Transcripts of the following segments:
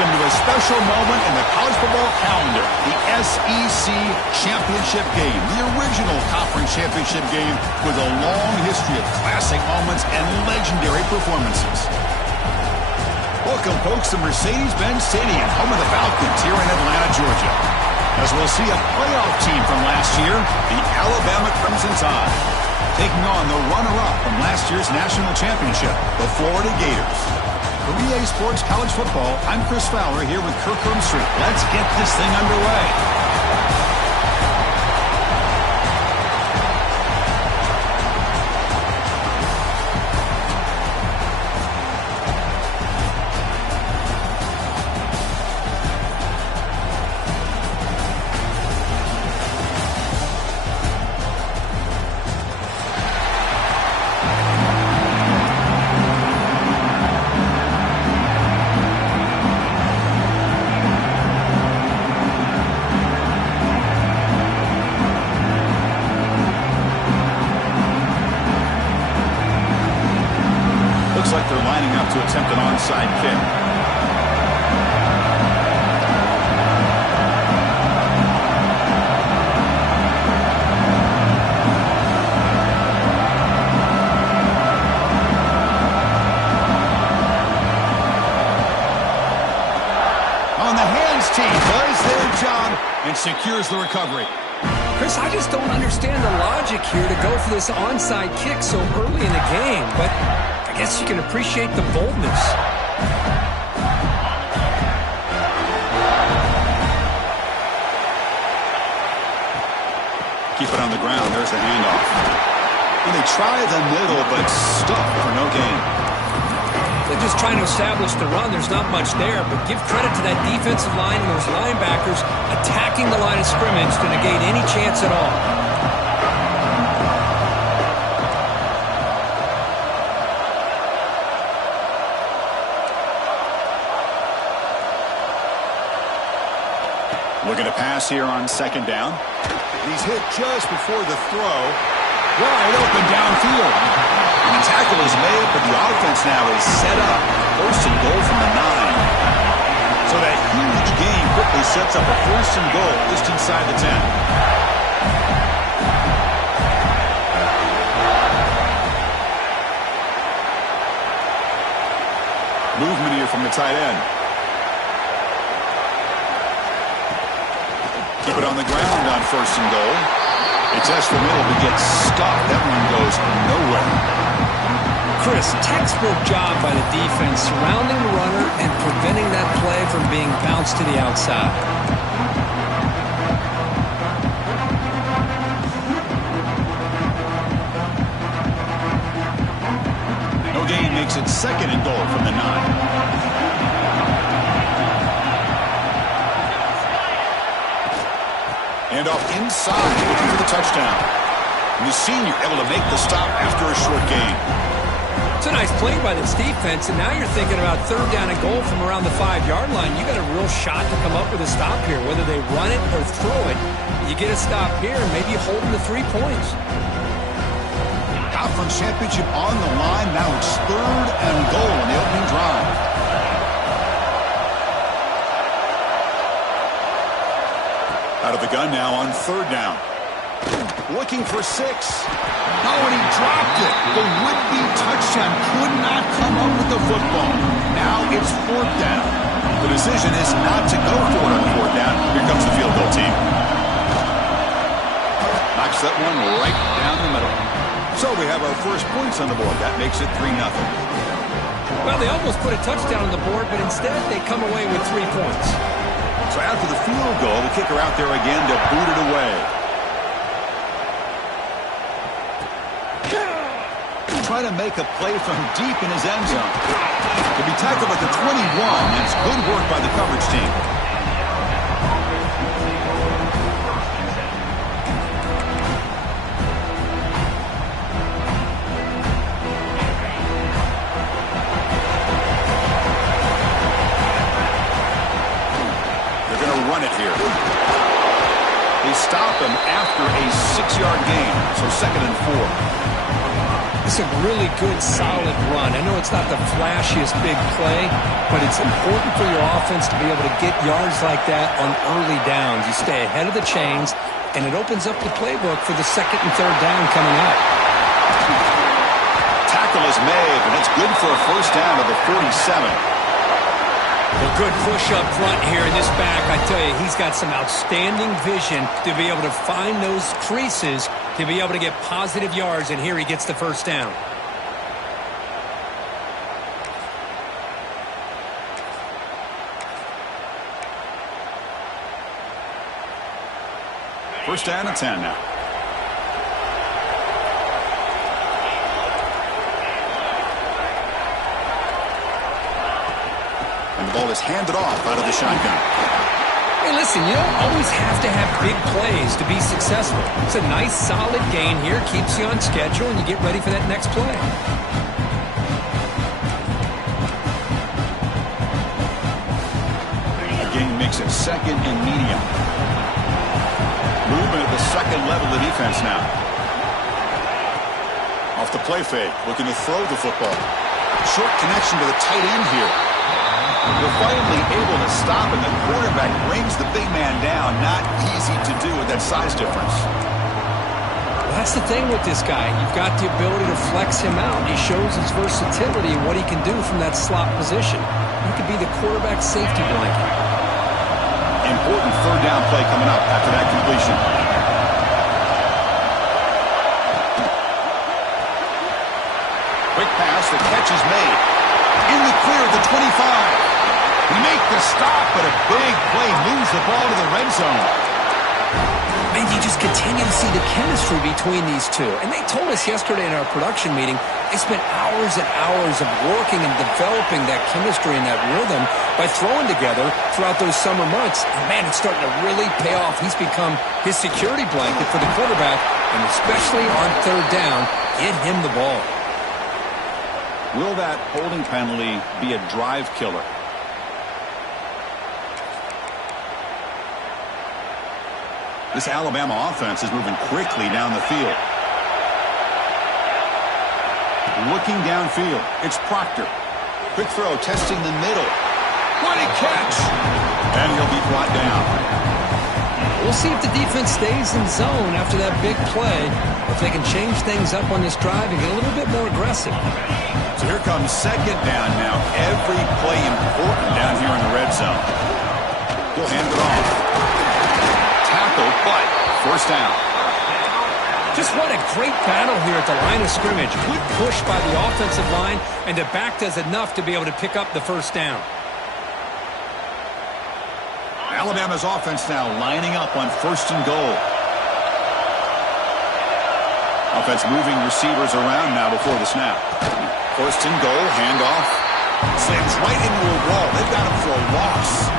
Welcome to a special moment in the college football calendar, the SEC Championship Game, the original conference championship game with a long history of classic moments and legendary performances. Welcome, folks, to Mercedes-Benz Stadium, home of the Falcons here in Atlanta, Georgia. As we'll see a playoff team from last year, the Alabama Crimson Tide, taking on the runner-up from last year's national championship, the Florida Gators. For EA Sports College Football, I'm Chris Fowler here with Kirk Street. Let's get this thing underway. Looks like they're lining up to attempt an onside kick. On the hands, team does their job and secures the recovery. Chris, I just don't understand the logic here to go for this onside kick so early in the game, but I guess you can appreciate the boldness. Keep it on the ground. There's the handoff. And they try the middle, but stuck for no gain. They're just trying to establish the run. There's not much there, but give credit to that defensive line and those linebackers attacking the line of scrimmage to negate any chance at all. Looking to pass here on second down. He's hit just before the throw. Wide open downfield. And the tackle is made, but the offense now is set up. First and goal from the 9. So that huge gain quickly sets up a first and goal just inside the 10. Movement here from the tight end. Keep it on the ground on first and goal. They test the middle but get stuck. That one goes nowhere. Chris, textbook job by the defense surrounding the runner and preventing that play from being bounced to the outside. No gain makes it second and goal from the 9. And off inside, looking for the touchdown. And the senior able to make the stop after a short gain. It's a nice play by this defense, and now you're thinking about third down and goal from around the 5-yard line. You got a real shot to come up with a stop here. Whether they run it or throw it, you get a stop here, and maybe you hold them to 3 points. Conference championship on the line. Now it's third and goal in the opening drive. Out of the gun now on third down. Looking for 6. Oh, and he dropped it. The would-be touchdown could not come up with the football. Now it's fourth down. The decision is not to go for it on fourth down. Here comes the field goal team. Knocks that one right down the middle. So we have our first points on the board. That makes it 3-0. Well, they almost put a touchdown on the board, but instead they come away with 3 points. So after the field goal, the kicker out there again to boot it away. Trying to make a play from deep in his end zone. To be tackled at the 21, and it's good work by the coverage team. Run it here. They stop him after a 6-yard gain, so second and 4. It's a really good, solid run. I know it's not the flashiest big play, but it's important for your offense to be able to get yards like that on early downs. You stay ahead of the chains, and it opens up the playbook for the second and third down coming up. Tackle is made, and it's good for a first down to the 47. Well, good push up front here in this back. I tell you, he's got some outstanding vision to be able to find those creases, to be able to get positive yards, and here he gets the first down. First down and 10 now. And the ball is handed off out of the shotgun. Hey, listen, you don't always have to have big plays to be successful. It's a nice, solid gain here. Keeps you on schedule, and you get ready for that next play. The gain makes it second and medium. Movement at the second level of the defense now. Off the play fake, looking to throw the football. Short connection to the tight end here. They're finally able to stop, and the quarterback brings the big man down. Not easy to do with that size difference. Well, that's the thing with this guy. You've got the ability to flex him out. He shows his versatility and what he can do from that slot position. He could be the quarterback safety blanket. Important third down play coming up after that completion. Quick pass, the catch is made. In the clear of the 25. He make the stop, but a big play moves the ball to the red zone. And you just continue to see the chemistry between these two. And they told us yesterday in our production meeting, they spent hours and hours of working and developing that chemistry and that rhythm by throwing together throughout those summer months. And, man, it's starting to really pay off. He's become his security blanket for the quarterback, and especially on third down, get him the ball. Will that holding penalty be a drive killer? This Alabama offense is moving quickly down the field. Looking downfield, it's Proctor. Quick throw, testing the middle. What a catch! And he'll be brought down. We'll see if the defense stays in zone after that big play, if they can change things up on this drive and get a little bit more aggressive. So here comes second down now. Every play important down here in the red zone. He'll hand it off. Tackle, but first down. Just what a great battle here at the line of scrimmage. Good push by the offensive line, and the back does enough to be able to pick up the first down. Alabama's offense now lining up on first and goal. Offense moving receivers around now before the snap. First and goal, handoff. Slams right into a wall. They've got him for a loss.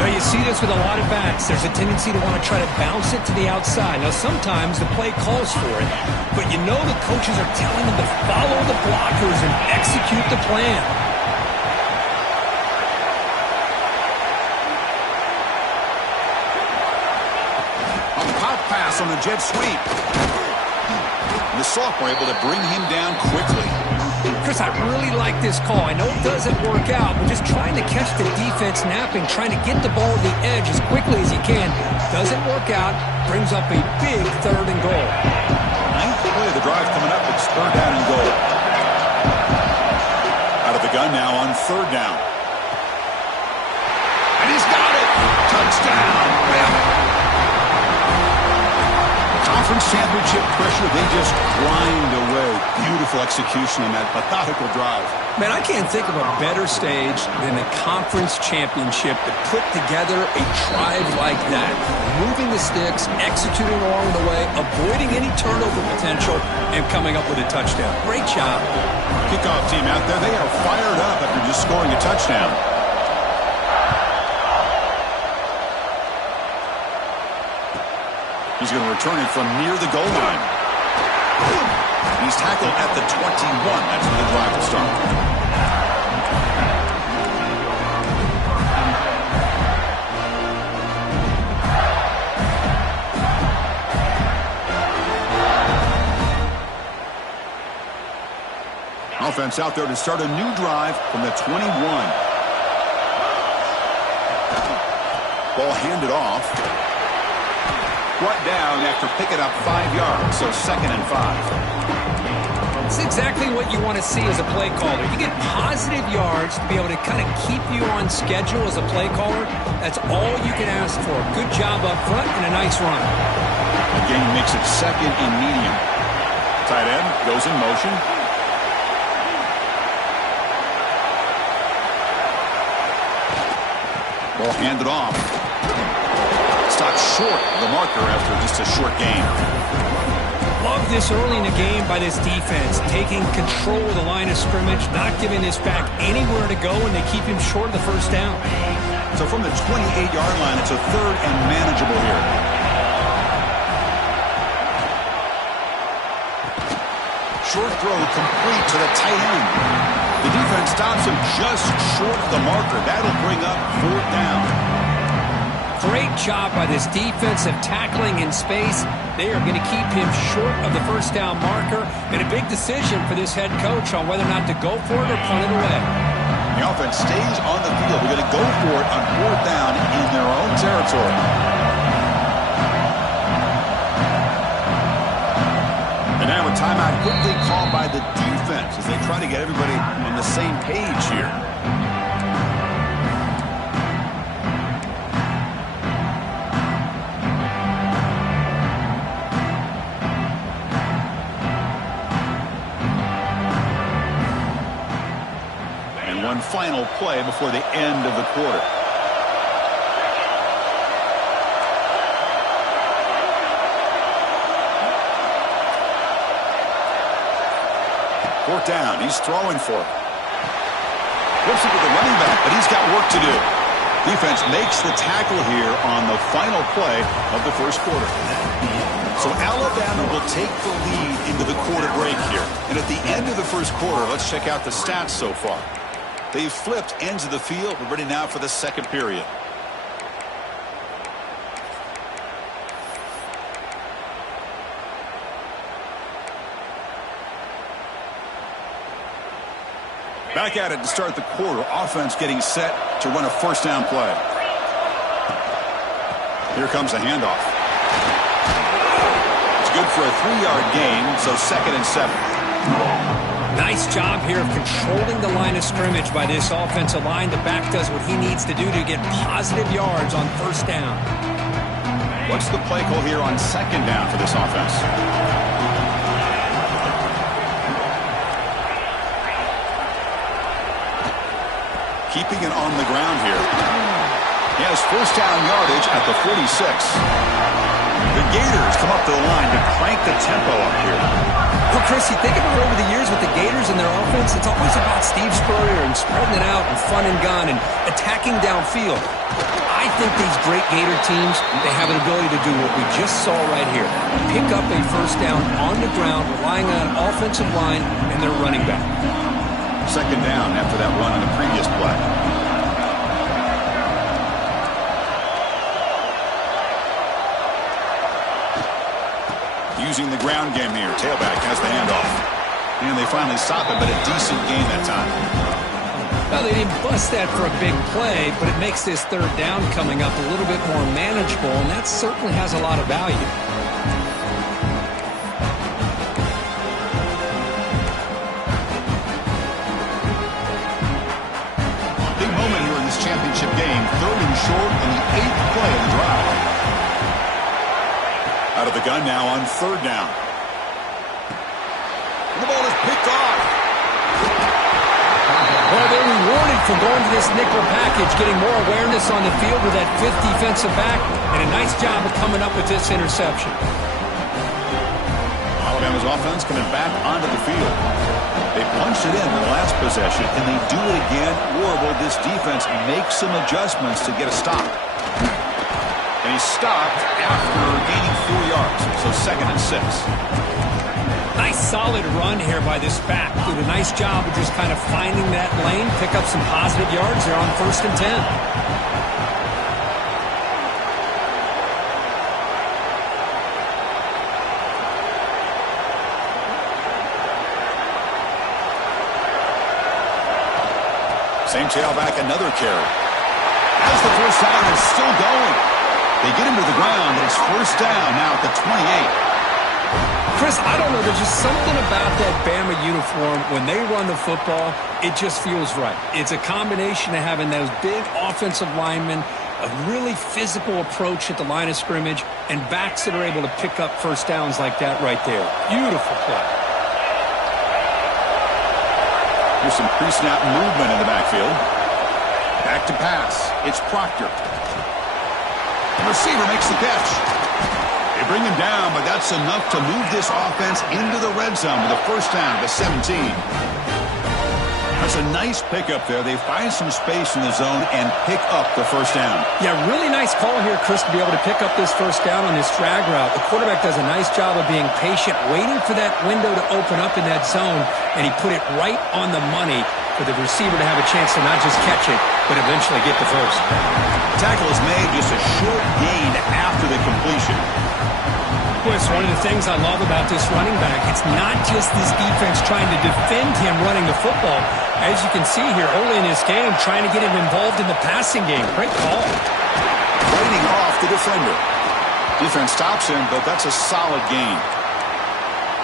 Now you see this with a lot of backs. There's a tendency to want to try to bounce it to the outside. Now sometimes the play calls for it, but you know the coaches are telling them to follow the blockers and execute the plan. On the pop pass on the jet sweep. The sophomore able to bring him down quickly. Chris, I really like this call. I know it doesn't work out, but just trying to catch the defense napping, trying to get the ball to the edge as quickly as you can. Doesn't work out. Brings up a big third and goal. Ninth play of the drive coming up. It's third down and goal. Out of the gun now on third down. And he's got it. Touchdown. Conference championship pressure, they just grind away. Beautiful execution on that methodical drive. Man, I can't think of a better stage than the conference championship to put together a drive like that. Moving the sticks, executing along the way, avoiding any turnover potential, and coming up with a touchdown. Great job. Kickoff team out there, they are fired up after just scoring a touchdown. He's going to return it from near the goal line. He's tackled at the 21. That's where the drive will start. Offense out there to start a new drive from the 21. Ball handed off. Brought down after picking up 5 yards, so 2nd and 5. It's exactly what you want to see as a play caller. You get positive yards to be able to kind of keep you on schedule as a play caller. That's all you can ask for. Good job up front and a nice run. The game makes it 2nd and medium. Tight end goes in motion. Ball handed off. Stopped short of the marker after just a short gain. Love this early in the game by this defense, taking control of the line of scrimmage, not giving this back anywhere to go, and they keep him short of the first down. So from the 28-yard line, it's a 3rd and manageable here. Short throw complete to the tight end. The defense stops him just short of the marker. That'll bring up 4th down. Great job by this defensive tackling in space. They are going to keep him short of the first down marker, and a big decision for this head coach on whether or not to go for it or punt it away. The offense stays on the field. We're going to go for it on 4th down in their own territory. And now a timeout quickly called by the defense as they try to get everybody on the same page here. And one final play before the end of the quarter. Fourth down. He's throwing for it. Flips it to the running back, but he's got work to do. Defense makes the tackle here on the final play of the first quarter. So Alabama will take the lead into the quarter break here. And at the end of the first quarter, let's check out the stats so far. They've flipped ends of the field. We're ready now for the second period. Back at it to start the quarter. Offense getting set to run a first down play. Here comes a handoff. It's good for a 3-yard gain, so 2nd and 7. Nice job here of controlling the line of scrimmage by this offensive line. The back does what he needs to do to get positive yards on first down. What's the play call here on 2nd down for this offense? Keeping it on the ground here. He has first down yardage at the 46. The Gators come up to the line to crank the tempo up here. Well, Chris, you think about over the years with the Gators and their offense, it's always about Steve Spurrier and spreading it out and fun and gun and attacking downfield. I think these great Gator teams, they have an ability to do what we just saw right here. Pick up a first down on the ground, relying on an offensive line and their running back. 2nd down after that run on the previous play. Using the ground game here. Tailback has the handoff. And they finally stop it, but a decent gain that time. Well, they didn't bust that for a big play, but it makes this 3rd down coming up a little bit more manageable, and that certainly has a lot of value. Championship game, 3rd and short, and the 8th play of the drive. Out of the gun now on 3rd down. And the ball is picked off. Well, they're rewarded for going to this nickel package, getting more awareness on the field with that 5th defensive back, and a nice job of coming up with this interception. Alabama's offense coming back onto the field. They punched it in the last possession. Can they do it again, or will this defense make some adjustments to get a stop? And he stopped after gaining 4 yards, so 2nd and 6. Nice solid run here by this back. Did a nice job of just kind of finding that lane, pick up some positive yards there on 1st and 10. Same tailback, another carry. As the first down is still going. They get him to the ground, but it's first down now at the 28. Chris, I don't know. There's just something about that Bama uniform. When they run the football, it just feels right. It's a combination of having those big offensive linemen, a really physical approach at the line of scrimmage, and backs that are able to pick up first downs like that right there. Beautiful play. Here's some pre-snap movement in the backfield. Back to pass. It's Proctor. The receiver makes the catch. They bring him down, but that's enough to move this offense into the red zone with a first down to 17. That's a nice pickup there. They find some space in the zone and pick up the first down. Yeah, really nice call here, Chris, to be able to pick up this first down on this drag route. The quarterback does a nice job of being patient, waiting for that window to open up in that zone, and he put it right on the money for the receiver to have a chance to not just catch it, but eventually get the first. Tackle is made just a short gain after the completion. Chris, one of the things I love about this running back, it's not just this defense trying to defend him running the football. As you can see here early in this game, trying to get him involved in the passing game. Great call. Waiting off the defender. Defense stops him, but that's a solid gain.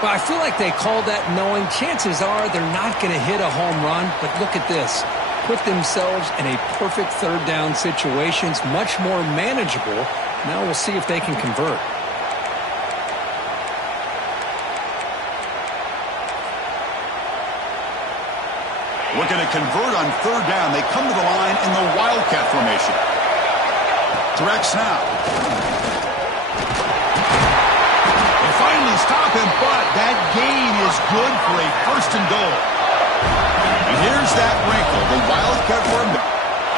Well, I feel like they called that knowing chances are they're not going to hit a home run, but look at this. Put themselves in a perfect third down situations, much more manageable. Now we'll see if they can convert. Looking to convert on third down. They come to the line in the Wildcat formation. Direct snap. They finally stop him, but that gain is good for a first and goal. And here's that wrinkle, the Wildcat formation.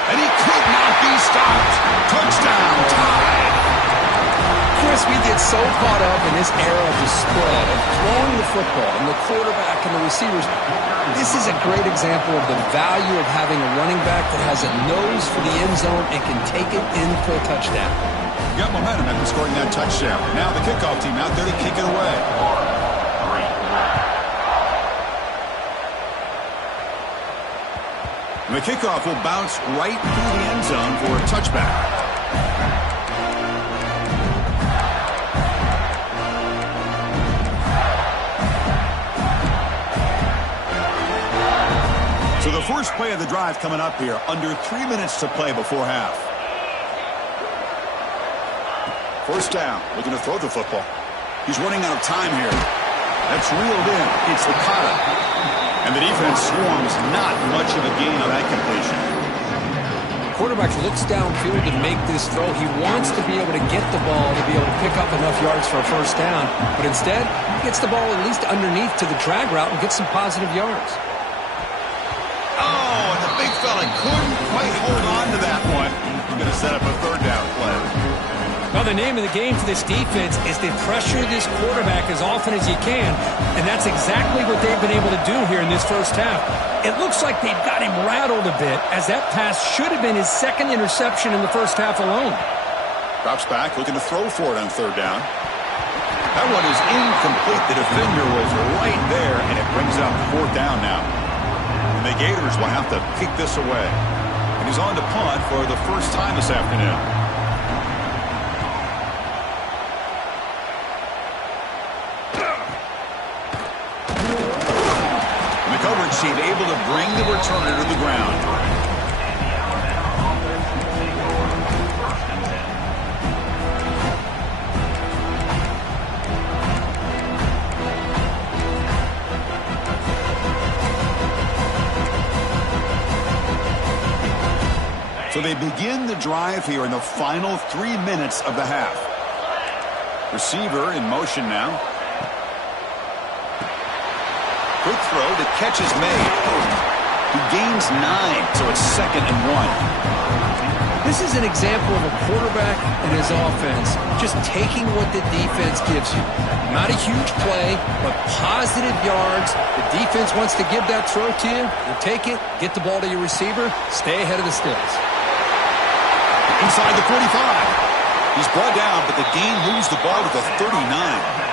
And he could not be stopped. Touchdown, tied. Chris, we get so caught up in this era of the spread, of throwing the football, and the quarterback and the receivers. This is a great example of the value of having a running back that has a nose for the end zone and can take it in for a touchdown. Got momentum after scoring that touchdown. Now the kickoff team out there to kick it away. And the kickoff will bounce right through the end zone for a touchback. So the first play of the drive coming up here, under 3 minutes to play before half. First down, looking to throw the football. He's running out of time here. That's reeled in. It's the Licata. And the defense swarms, not much of a gain on that completion. The quarterback looks downfield to make this throw. He wants to be able to get the ball to be able to pick up enough yards for a first down. But instead, he gets the ball at least underneath to the drag route and gets some positive yards. Oh, and the big fella couldn't quite hold on to that one. He's going to set up a third down play. Well, the name of the game for this defense is to pressure this quarterback as often as you can, and that's exactly what they've been able to do here in this first half. It looks like they've got him rattled a bit, as that pass should have been his second interception in the first half alone. Drops back, looking to throw for it on third down. That one is incomplete. The defender was right there, and it brings up fourth down now. And the Gators will have to kick this away. And he's on to punt for the first time this afternoon. And the coverage team able to bring the returner to the ground. So they begin the drive here in the final 3 minutes of the half. Receiver in motion now. Quick throw, the catch is made. He gains 9, so it's 2nd and 1. This is an example of a quarterback and his offense just taking what the defense gives you. Not a huge play, but positive yards. The defense wants to give that throw to you. You take it, get the ball to your receiver, stay ahead of the sticks. Inside the 45. He's brought down, but the gain moves the ball to the 39.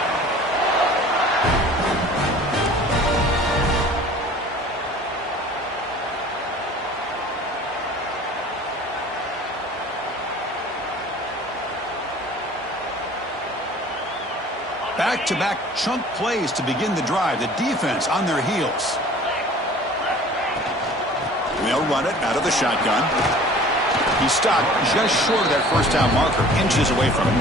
Back-to-back chunk plays to begin the drive. The defense on their heels. They'll run it out of the shotgun. He stopped just short of that first down marker, inches away from him.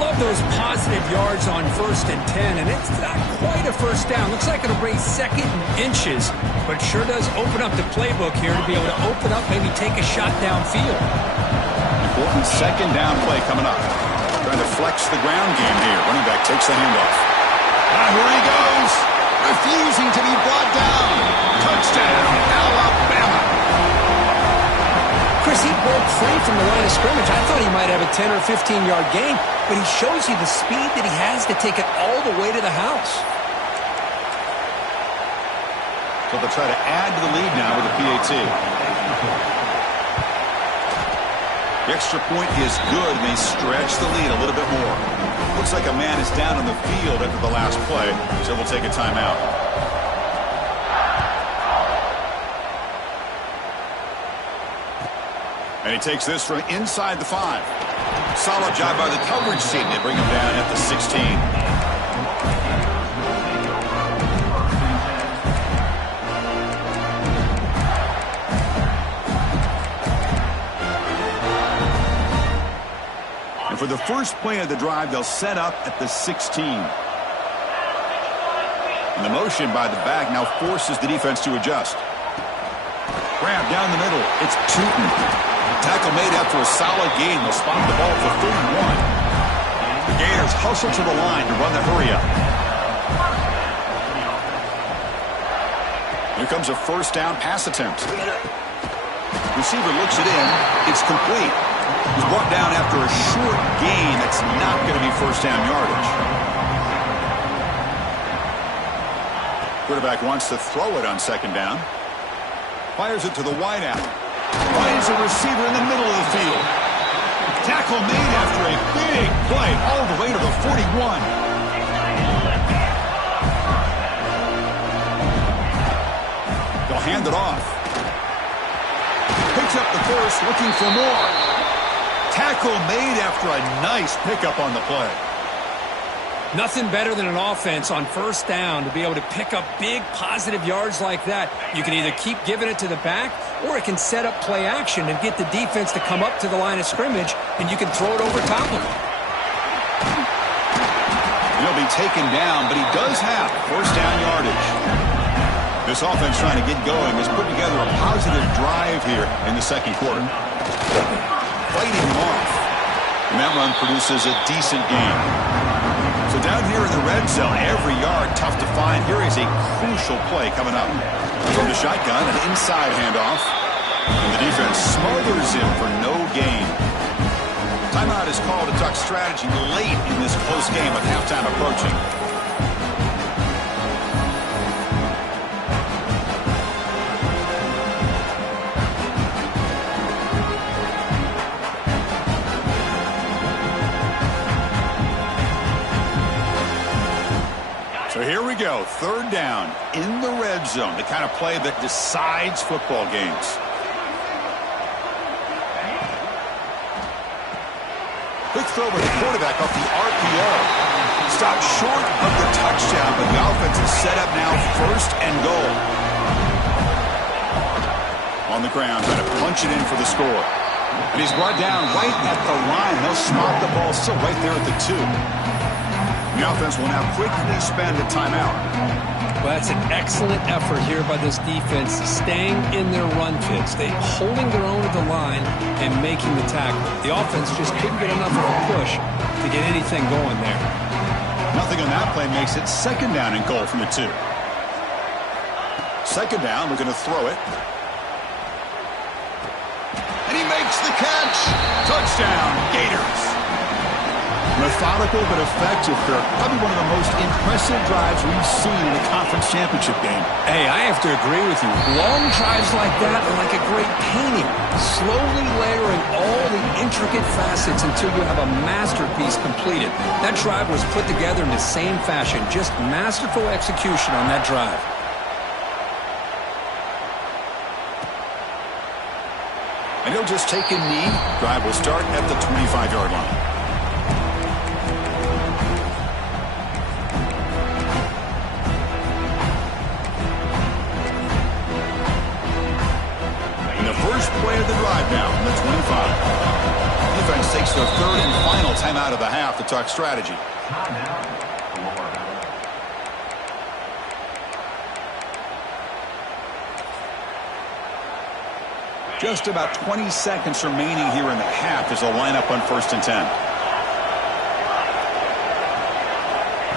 Love those positive yards on 1st and 10, and it's not quite a first down. Looks like it'll bring 2nd and inches, but sure does open up the playbook here to be able to open up, maybe take a shot downfield. Important 2nd down play coming up. Trying to flex the ground game here. Running back takes the handoff. Here he goes. Refusing to be brought down. Touchdown, Alabama. Chris, he broke free from the line of scrimmage. I thought he might have a 10 or 15-yard gain, but he shows you the speed that he has to take it all the way to the house. So they'll try to add to the lead now with a PAT. The extra point is good, and they stretch the lead a little bit more. Looks like a man is down on the field after the last play, so we'll take a timeout. And he takes this from inside the 5. Solid job by the coverage team. They bring him down at the 16. And for the first play of the drive, they'll set up at the 16. And the motion by the back now forces the defense to adjust. Grab down the middle. It's Tootin. Tackle made after a solid gain. They'll spot the ball for 31. The Gators hustle to the line to run the hurry-up. Here comes a first down pass attempt. Receiver looks it in. It's complete. He's brought down after a short gain. That's not going to be first down yardage. Quarterback wants to throw it on 2nd down. Fires it to the wideout. Finds a receiver in the middle of the field. Tackle made after a big play all the way to the 41. They'll hand it off. Picks up the first, looking for more. Tackle made after a nice pickup on the play. Nothing better than an offense on 1st down to be able to pick up big positive yards like that. You can either keep giving it to the back, or it can set up play action and get the defense to come up to the line of scrimmage, and you can throw it over top of him. He'll be taken down, but he does have first down yardage. This offense trying to get going has put together a positive drive here in the 2nd quarter. Fighting him off. And that run produces a decent gain. So down here in the red zone, every yard tough to find. Here is a crucial play coming up. From the shotgun, an inside handoff. And the defense smothers him for no gain. Timeout is called to duck strategy late in this close game with halftime approaching. So here we go, 3rd down in the red zone, the kind of play that decides football games. Quick throw with the quarterback off the RPO. Stopped short of the touchdown, but the offense is set up now 1st and goal. On the ground, trying to punch it in for the score. And he's brought down right at the line. They'll spot the ball still right there at the 2. The offense will now quickly spend a timeout. Well, that's an excellent effort here by this defense, staying in their run fits. They holding their own at the line and making the tackle. The offense just couldn't get enough of a push to get anything going there. Nothing on that play makes it 2nd down and goal from the 2. 2nd down, we're going to throw it. And he makes the catch. Touchdown, Gators. Methodical but effective, Kirk. Probably one of the most impressive drives we've seen in a conference championship game. Hey, I have to agree with you. Long drives like that are like a great painting. Slowly layering all the intricate facets until you have a masterpiece completed. That drive was put together in the same fashion. Just masterful execution on that drive. And he'll just take a knee. Drive will start at the 25-yard line. first play of the drive now from the 25. Defense takes their third and final timeout of the half to talk strategy. Just about 20 seconds remaining here in the half as they'll line up on 1st and 10.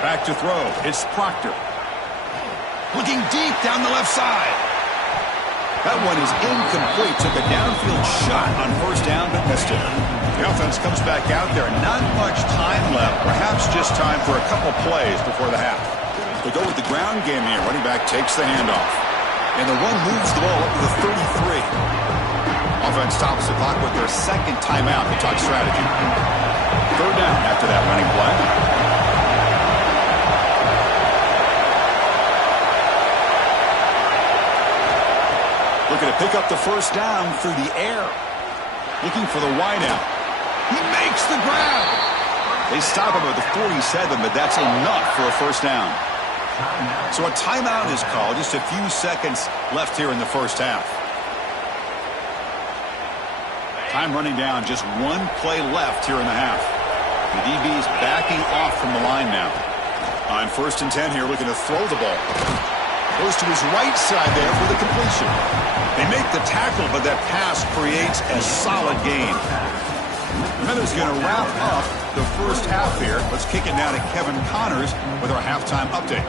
Back to throw. It's Proctor. Looking deep down the left side. That one is incomplete. Took a downfield shot on 1st down, but missed it. The offense comes back out there. Not much time left. Perhaps just time for a couple plays before the half. They go with the ground game here. Running back takes the handoff. And the run moves the ball up to the 33. Offense stops the clock with their second timeout to talk strategy. 3rd down after that running play. Looking to pick up the 1st down through the air. Looking for the wideout. He makes the grab. They stop him at the 47, but that's enough for a 1st down. So a timeout is called. Just a few seconds left here in the 1st half. Time running down. Just one play left here in the half. The DB's backing off from the line now. On 1st and 10 here, looking to throw the ball. Goes to his right side there for the completion. They make the tackle, but that pass creates a solid gain. Remember, going to wrap up the 1st half here. Let's kick it now to Kevin Connors with our halftime update.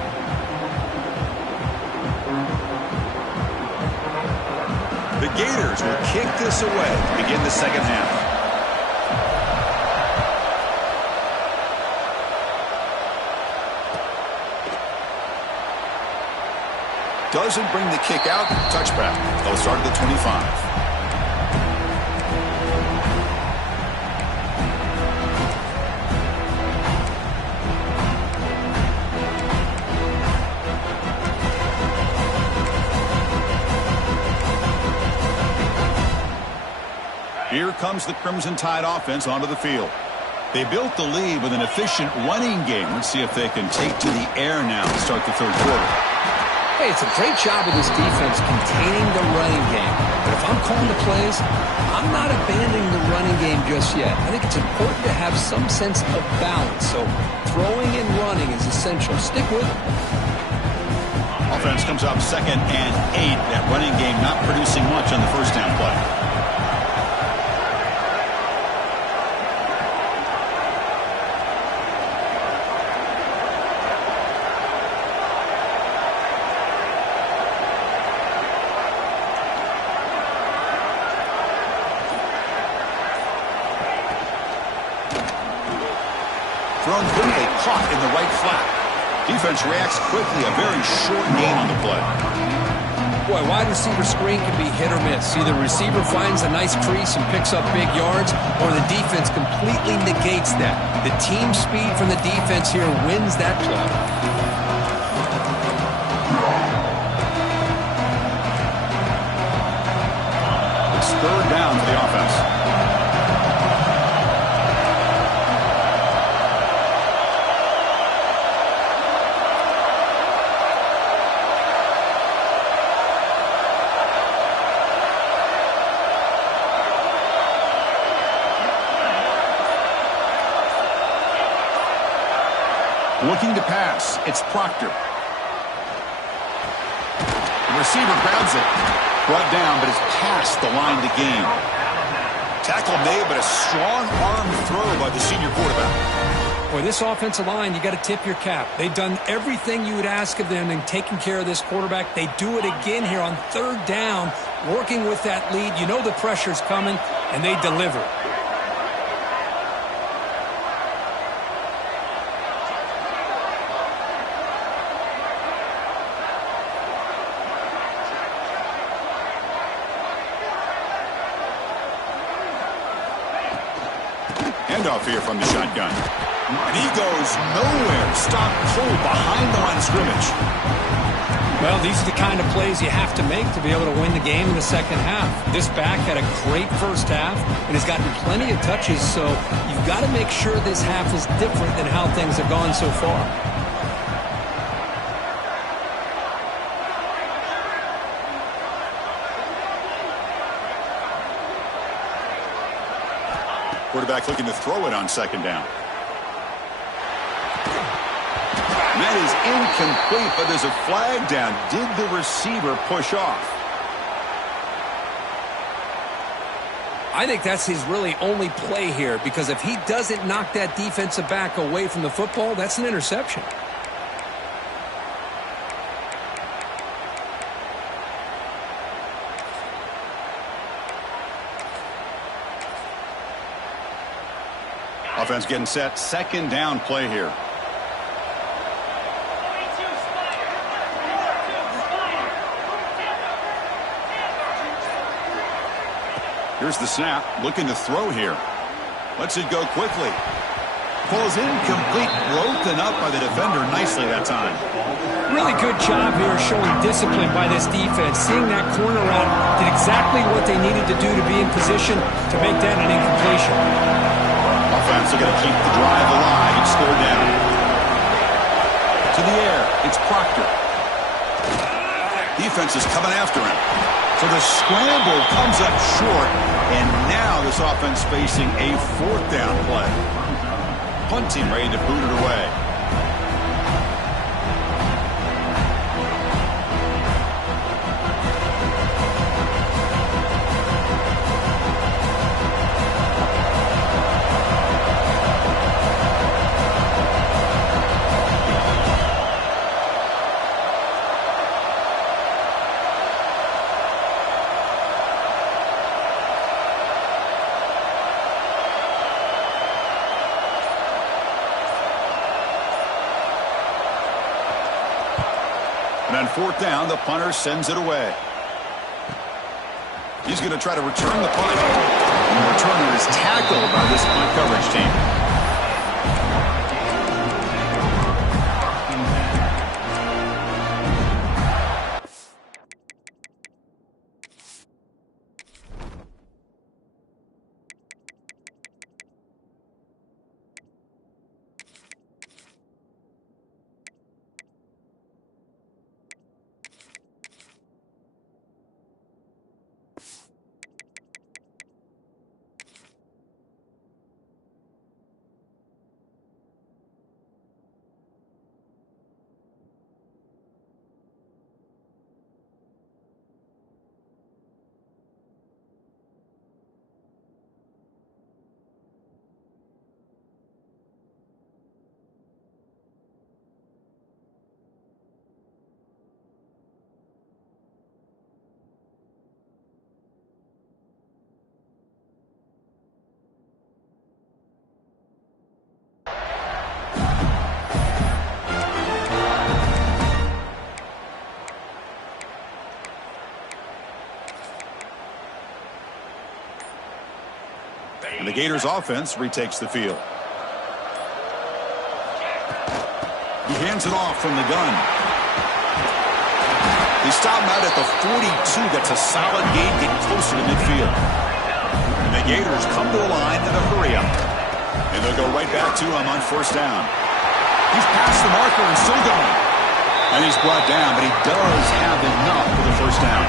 The Gators will kick this away to begin the 2nd half. Doesn't bring the kick out. Touchback. They'll start at the 25. Here comes the Crimson Tide offense onto the field. They built the lead with an efficient running game. Let's see if they can take to the air now to start the 3rd quarter. Hey, it's a great job of this defense containing the running game. But if I'm calling the plays, I'm not abandoning the running game just yet. I think it's important to have some sense of balance. So throwing and running is essential. Stick with it. Offense comes up 2nd and 8. That running game not producing much on the 1st down play. Thrown quickly, caught in the right flat. Defense reacts quickly. A very short gain on the play. Boy, wide receiver screen can be hit or miss. Either the receiver finds a nice crease and picks up big yards, or the defense completely negates that. The team speed from the defense here wins that play. It's 3rd down for the offense. Looking to pass. It's Proctor. The receiver grabs it. Brought down, but it's past the line to gain. Tackle made, but a strong arm throw by the senior quarterback. Boy, this offensive line, you got to tip your cap. They've done everything you would ask of them in taking care of this quarterback. They do it again here on 3rd down, working with that lead. You know the pressure's coming, and they deliver. Handoff here from the shotgun. And he goes nowhere. Stopped cold behind the line of scrimmage. Well, these are the kind of plays you have to make to be able to win the game in the 2nd half. This back had a great 1st half and has gotten plenty of touches, so you've got to make sure this half is different than how things have gone so far. Quarterback looking to throw it on second down. And that is incomplete, but there's a flag down. Did the receiver push off? I think that's his really only play here, because if he doesn't knock that defensive back away from the football, that's an interception. Offense getting set. Second down play here. Here's the snap. Looking to throw here. Lets it go quickly. Pulls incomplete. Broken up by the defender nicely that time. Really good job here showing discipline by this defense. Seeing that corner route, did exactly what they needed to do to be in position to make that an incompletion. Offense are going to keep the drive alive. It's third down. To the air. It's Proctor. Defense is coming after him. So the scramble comes up short, and now this offense facing a fourth down play. Punt team ready to boot it away. And on fourth down, the punter sends it away. He's going to try to return the punt. And the returner is tackled by this punt coverage team. And the Gators offense retakes the field. He hands it off from the gun. They stop him out at the 42. That's a solid gain, getting closer to midfield. And the Gators come to the line in a hurry up. And they'll go right back to him on first down. He's past the marker and still going. And he's brought down, but he does have enough for the first down.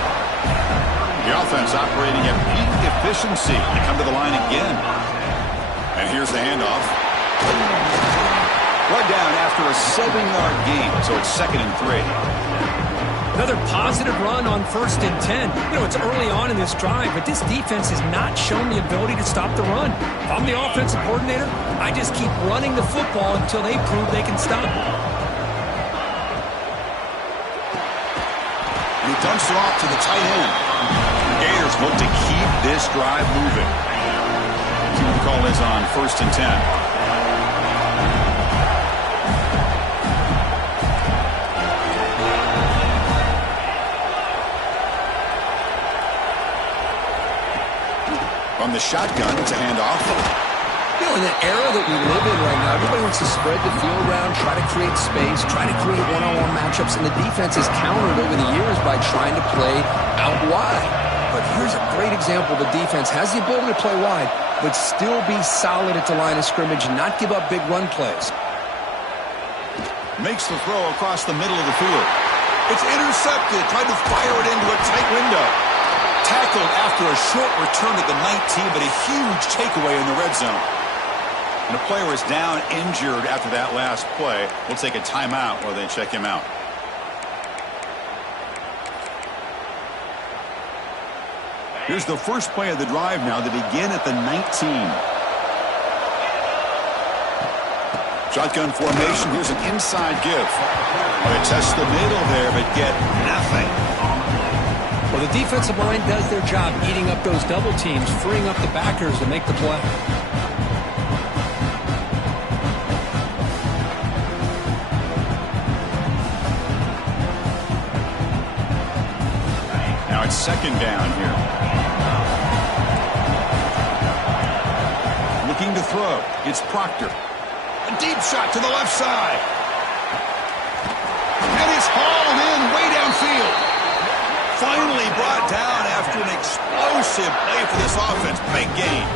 The offense operating at peak efficiency. They come to the line again. And here's the handoff. Brought down after a 7-yard gain, so it's 2nd and 3. Another positive run on 1st and 10. You know, it's early on in this drive, but this defense has not shown the ability to stop the run. If I'm the offensive coordinator, I just keep running the football until they prove they can stop it. And he dumps it off to the tight end. The Gators look to keep this drive moving. The call is on 1st and 10. From the shotgun, it's a handoff. You know, in the era that we live in right now, everybody wants to spread the field around, try to create space, try to create one-on-one matchups, and the defense has countered over the years by trying to play out wide. But here's a great example. The defense has the ability to play wide, but still be solid at the line of scrimmage and not give up big run plays. Makes the throw across the middle of the field. It's intercepted, tried to fire it into a tight window. Tackled tackled after a short return to the 19, but a huge takeaway in the red zone. And the player is down injured after that last play. We'll take a timeout while they check him out. Here's the first play of the drive now to begin at the 19. Shotgun formation. Here's an inside give. They test the middle there, but get nothing. Well, the defensive line does their job eating up those double teams, freeing up the backers to make the play. Now it's second down here. Looking to throw. It's Proctor. A deep shot to the left side. And it's hauled in way downfield. Finally brought down after an explosive play for this offense. Big gain.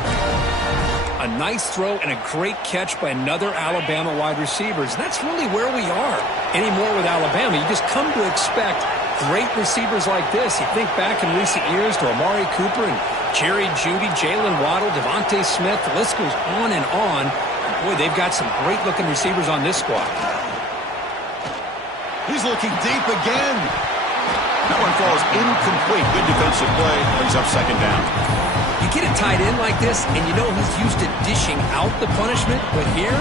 A nice throw and a great catch by another Alabama wide receiver. That's really where we are anymore with Alabama. You just come to expect great receivers like this. You think back in recent years to Amari Cooper and Jerry Jeudy, Jalen Waddle, Devontae Smith. The list goes on and on. Boy, they've got some great-looking receivers on this squad. He's looking deep again. That one falls incomplete. Good defensive play. Brings up second down. You get a tight end like this, and you know he's used to dishing out the punishment, but here,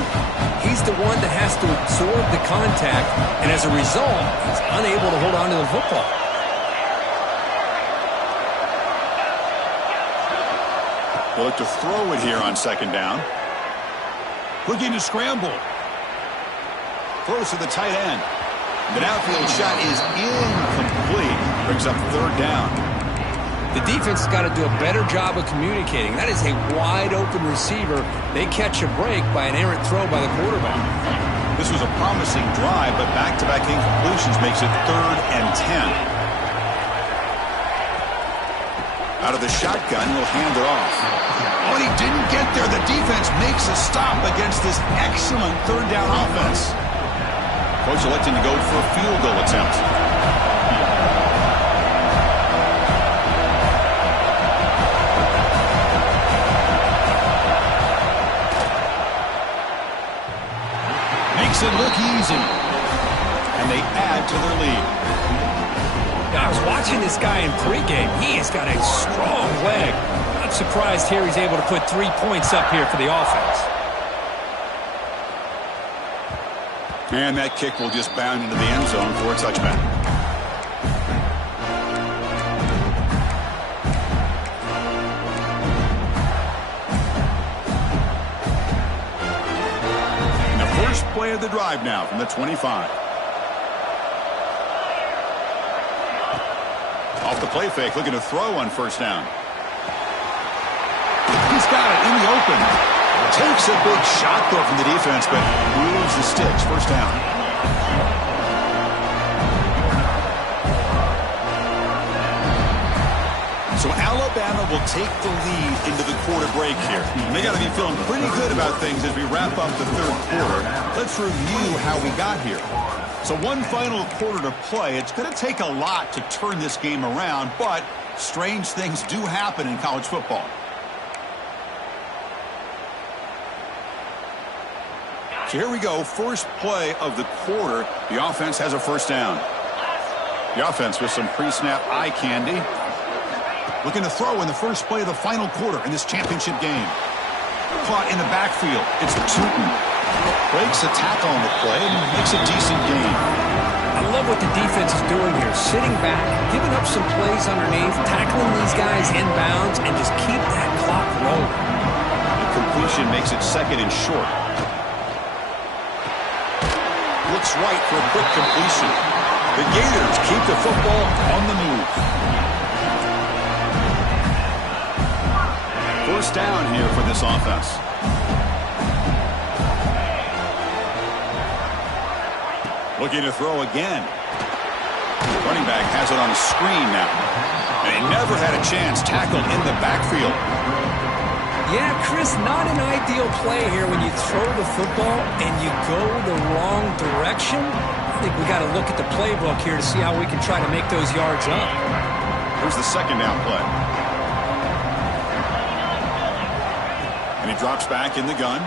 he's the one that has to absorb the contact, and as a result, he's unable to hold on to the football. They'll look to throw it here on second down. Looking to scramble. Throws to the tight end. The outfield shot is incomplete. Brings up third down. The defense has got to do a better job of communicating. That is a wide-open receiver. They catch a break by an errant throw by the quarterback. This was a promising drive, but back-to-back incompletions makes it 3rd and 10. Out of the shotgun, he'll hand it off. Oh, and he didn't get there. The defense makes a stop against this excellent third down offense. Coach electing to go for a field goal attempt. Makes it look easy. And they add to their lead. I was watching this guy in pregame. He has got a strong leg. Not surprised here he's able to put 3 points up here for the offense. And that kick will just bound into the end zone for a touchback. And the first play of the drive now from the 25. Off the play fake, looking to throw on first down. He's got it in the open. Takes a big shot, though, from the defense, but moves the sticks. First down. So Alabama will take the lead into the quarter break here. And they got to be feeling pretty good about things as we wrap up the third quarter. Let's review how we got here. So one final quarter to play. It's going to take a lot to turn this game around, but strange things do happen in college football. So here we go, first play of the quarter. The offense has a first down. The offense with some pre-snap eye candy. Looking to throw in the first play of the final quarter in this championship game. Caught in the backfield. It's Tootin. Breaks a tackle on the play and makes a decent gain. I love what the defense is doing here. Sitting back, giving up some plays underneath, tackling these guys inbounds, and just keep that clock rolling. The completion makes it second and short. Looks right for a quick completion. The Gators keep the football on the move. First down here for this offense. Looking to throw again. Running back has it on a screen now. And he never had a chance. Tackled in the backfield. Yeah, Chris, not an ideal play here when you throw the football and you go the wrong direction. I think we got to look at the playbook here to see how we can try to make those yards up. Here's the second down play. And he drops back in the gun.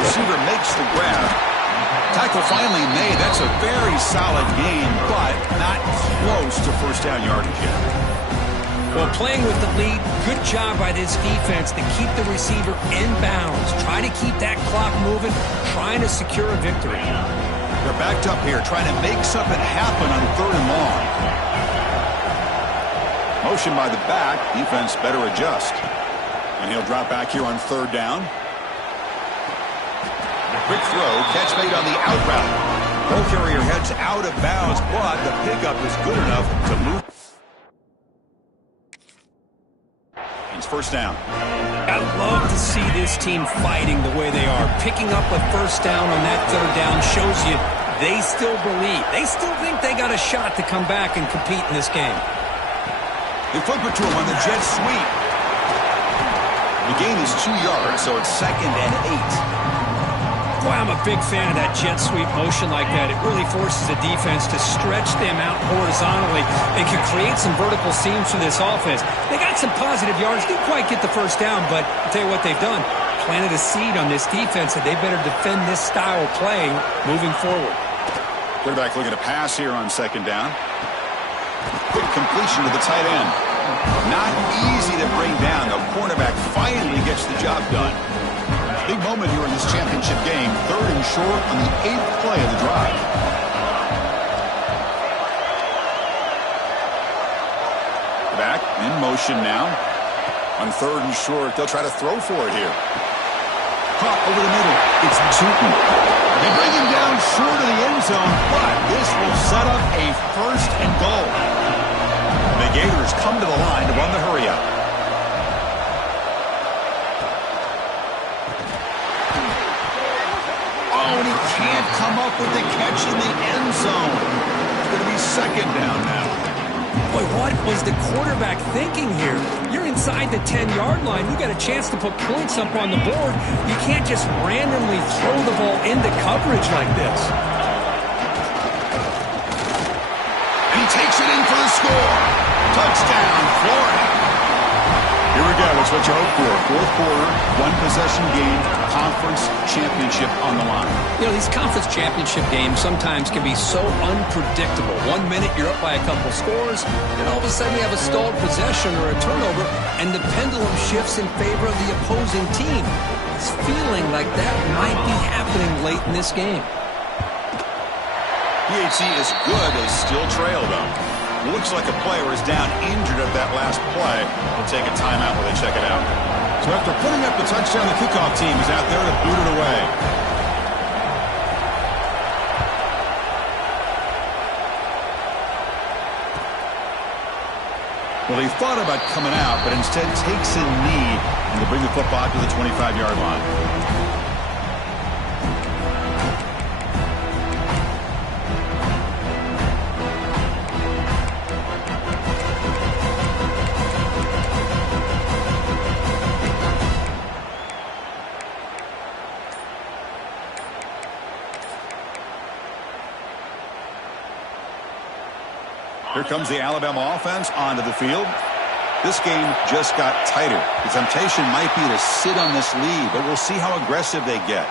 Receiver makes the grab. Tackle finally made. That's a very solid gain, but not close to first down yardage yet. Well, playing with the lead, good job by this defense to keep the receiver in bounds. Try to keep that clock moving, trying to secure a victory. They're backed up here, trying to make something happen on 3rd and long. Motion by the back. Defense better adjust. And he'll drop back here on 3rd down. Quick throw, catch made on the out route. Ball carrier heads out of bounds, but the pickup is good enough to move. It's first down. I love to see this team fighting the way they are. Picking up a first down on that 3rd down shows you they still believe. They still think they got a shot to come back and compete in this game. They flip it to him on the jet sweep. The gain is 2 yards, so it's 2nd and 8. Boy, I'm a big fan of that jet sweep motion like that. It really forces the defense to stretch them out horizontally. It can create some vertical seams for this offense. They got some positive yards. Didn't quite get the first down, but I'll tell you what they've done. Planted a seed on this defense that they better defend this style of playing moving forward. Quarterback looking to pass here on 2nd down. Quick completion to the tight end. Not easy to bring down. The cornerback finally gets the job done. Big moment here in this championship game. 3rd and short on the 8th play of the drive. Back in motion now. On 3rd and short, they'll try to throw for it here. Caught over the middle. It's Tootin. They bring him down short of the end zone, but this will set up a 1st and goal. The Gators come to the line to run the hurry up. Oh, and he can't come up with the catch in the end zone. It's going to be 2nd down now. Boy, what was the quarterback thinking here? You're inside the 10-yard line. You got a chance to put points up on the board. You can't just randomly throw the ball into coverage like this. And he takes it in for the score. Touchdown, Florida. Here we go. It's what you hope for. 4th quarter, 1-possession game, conference championship on the line. You know, these conference championship games sometimes can be so unpredictable. 1 minute you're up by a couple scores, and all of a sudden you have a stalled possession or a turnover, and the pendulum shifts in favor of the opposing team. It's feeling like that might be happening late in this game. PHC is good. They still trail, though. Looks like a player is down injured at that last play. They'll take a timeout while they check it out. So after putting up the touchdown, the kickoff team is out there to boot it away. Well, he thought about coming out, but instead takes a knee and to bring the football to the 25-yard line. Here comes the Alabama offense onto the field. This game just got tighter. The temptation might be to sit on this lead, but we'll see how aggressive they get.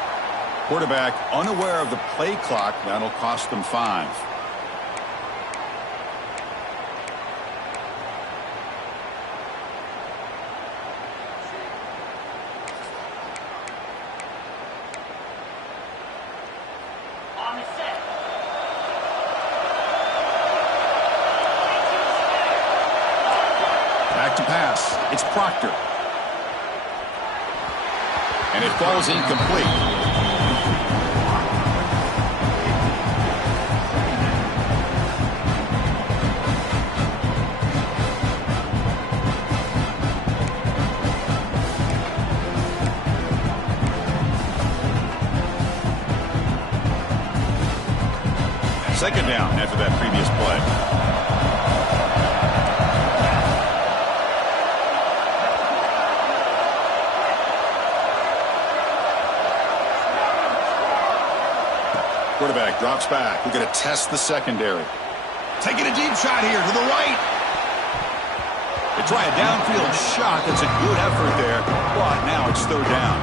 Quarterback unaware of the play clock. That'll cost them 5. To pass. It's Proctor. And it falls incomplete. Second down after that previous play. Quarterback drops back. We're going to test the secondary. Taking a deep shot here to the right. They try a downfield shot. That's a good effort there, but now it's third down.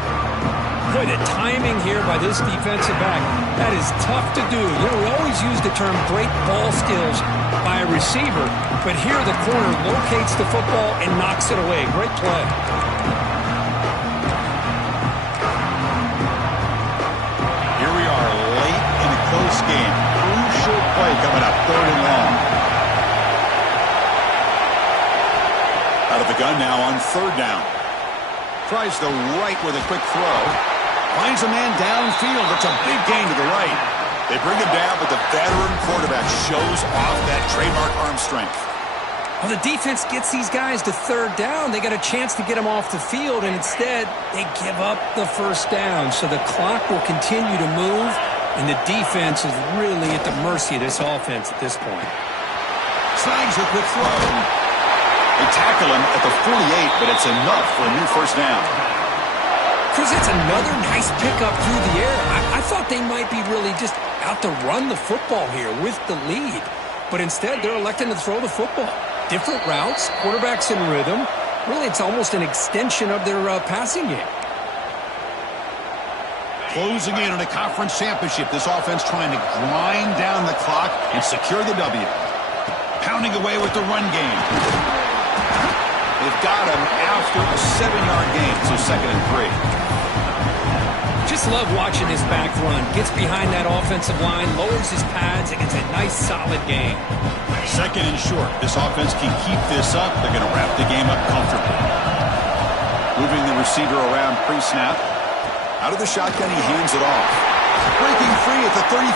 Boy, the timing here by this defensive back, that is tough to do. You know, we always use the term great ball skills by a receiver, but here the corner locates the football and knocks it away. Great play. Here we are late in a close game. Crucial play coming up, third and long. Out of the gun now on third down. Tries the right with a quick throw. Finds a man downfield. It's a big gain to the right. They bring him down, but the veteran quarterback shows off that trademark arm strength. Well, the defense gets these guys to third down. They got a chance to get them off the field, and instead they give up the first down. So the clock will continue to move, and the defense is really at the mercy of this offense at this point. Snags a quick throw. They tackle him at the 48, but it's enough for a new first down. Because it's another nice pickup through the air. I thought they might be really just out to run the football here with the lead. But instead, they're electing to throw the football. Different routes, quarterbacks in rhythm. Really, it's almost an extension of their passing game. Closing in on a conference championship, this offense trying to grind down the clock and secure the W. Pounding away with the run game. They've got him after a 7-yard gain, so 2nd and 3. Just love watching this back run. Gets behind that offensive line, lowers his pads, and gets a nice solid gain. 2nd and short. This offense can keep this up. They're going to wrap the game up comfortably. Moving the receiver around pre-snap. Out of the shotgun, he hands it off. Breaking free at the 35.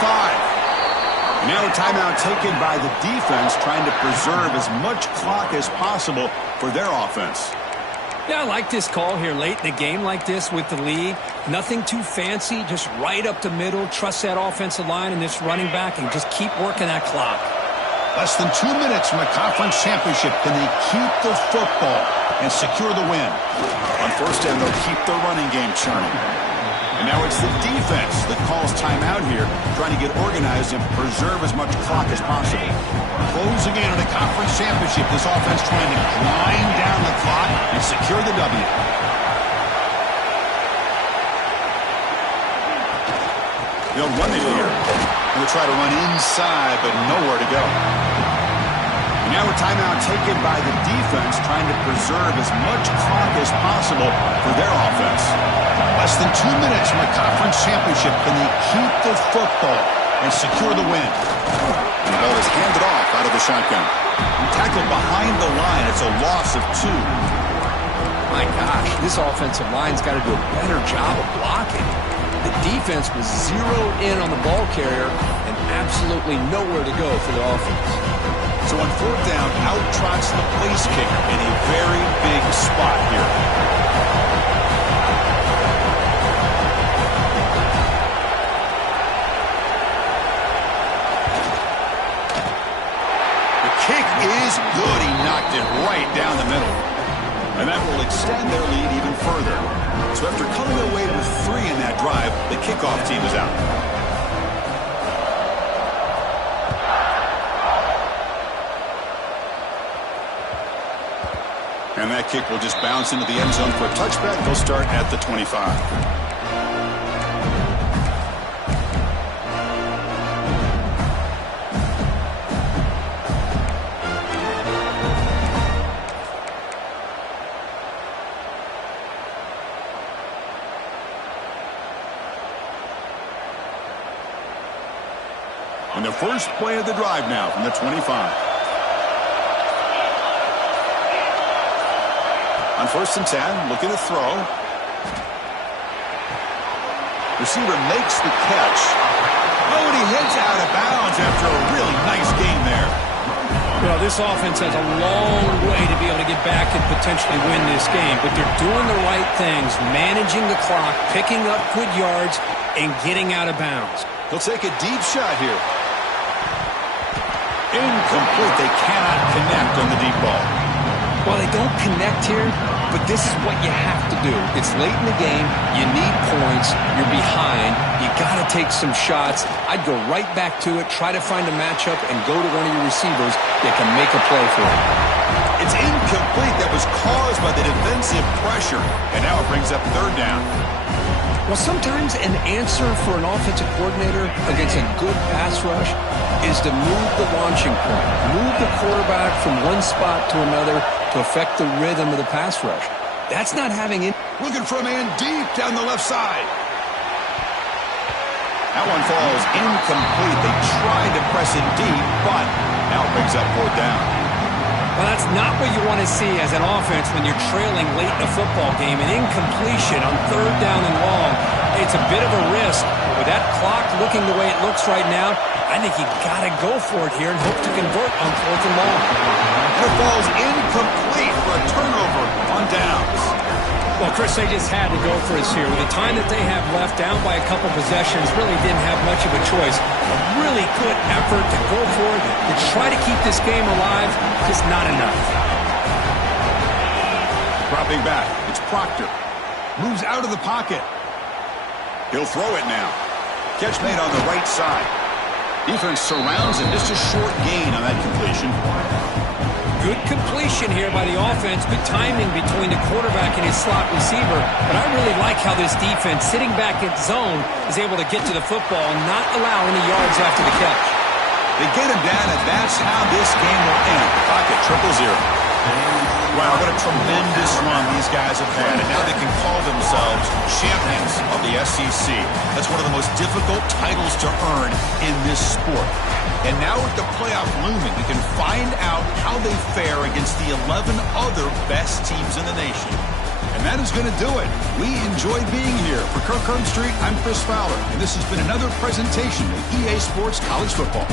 And now a timeout taken by the defense, trying to preserve as much clock as possible for their offense. Yeah, I like this call here late in the game like this with the lead. Nothing too fancy, just right up the middle. Trust that offensive line and this running back and just keep working that clock. Less than 2 minutes from a conference championship. Can they keep the football and secure the win? On first down, they'll keep the running game churning. And now it's the defense that calls timeout here, trying to get organized and preserve as much clock as possible. Closing in on a conference championship, this offense trying to grind down the clock and secure the W. They'll run it here. They'll try to run inside, but nowhere to go. And now a timeout taken by the defense, trying to preserve as much clock as possible for their offense. Less than 2 minutes from a conference championship. Can they keep the football and secure the win? And the ball is handed off out of the shotgun. And tackled behind the line. It's a loss of 2. My gosh, this offensive line's got to do a better job of blocking. The defense was zeroed in on the ball carrier and absolutely nowhere to go for the offense. So on fourth down, out trots the place kicker in a very big spot here. The kick is good. He knocked it right down the middle. And that will extend their lead even further. So after coming away with 3 in that drive, the kickoff team is out. And that kick will just bounce into the end zone for a touchback. They'll start at the 25. And the first play of the drive now from the 25. On 1st and 10, looking to throw. Receiver makes the catch. Oh, and he heads out of bounds after a really nice game there. Well, this offense has a long way to be able to get back and potentially win this game, but they're doing the right things, managing the clock, picking up good yards, and getting out of bounds. They'll take a deep shot here. Incomplete. They cannot connect on the deep ball. Well, they don't connect here, but this is what you have to do. It's late in the game. You need points. You're behind. You got to take some shots. I'd go right back to it, try to find a matchup, and go to one of your receivers that can make a play for you. It's incomplete. That was caused by the defensive pressure. And now it brings up third down. Well, sometimes an answer for an offensive coordinator against a good pass rush is to move the launching point, move the quarterback from one spot to another to affect the rhythm of the pass rush. That's not having it. Looking for a man deep down the left side. That one falls incomplete. They tried to press it deep, but now it brings up fourth down. Well, that's not what you want to see as an offense when you're trailing late in a football game. An incompletion on third down and long. It's a bit of a risk. But with that clock looking the way it looks right now, I think you got to go for it here and hope to convert on fourth and long. And it falls incomplete for a turnover on downs. Well, Chris, they just had to go for us here. With the time that they have left, down by a couple possessions, really didn't have much of a choice. A really good effort to go for it, to try to keep this game alive, just not enough. Dropping back, it's Proctor. Moves out of the pocket. He'll throw it now. Catch made on the right side. Defense surrounds him. Just a short gain on that completion. Good completion here by the offense. Good timing between the quarterback and his slot receiver. But I really like how this defense, sitting back in zone, is able to get to the football and not allow any yards after the catch. They get him down, and that's how this game will end. Pocket 0-0. Wow, what a tremendous run these guys have had, and now they can call themselves champions of the SEC. That's one of the most difficult titles to earn in this sport. And now with the playoff looming, we can find out how they fare against the 11 other best teams in the nation. And that is going to do it. We enjoyed being here. For Kirk Street, I'm Chris Fowler, and this has been another presentation of EA Sports College Football.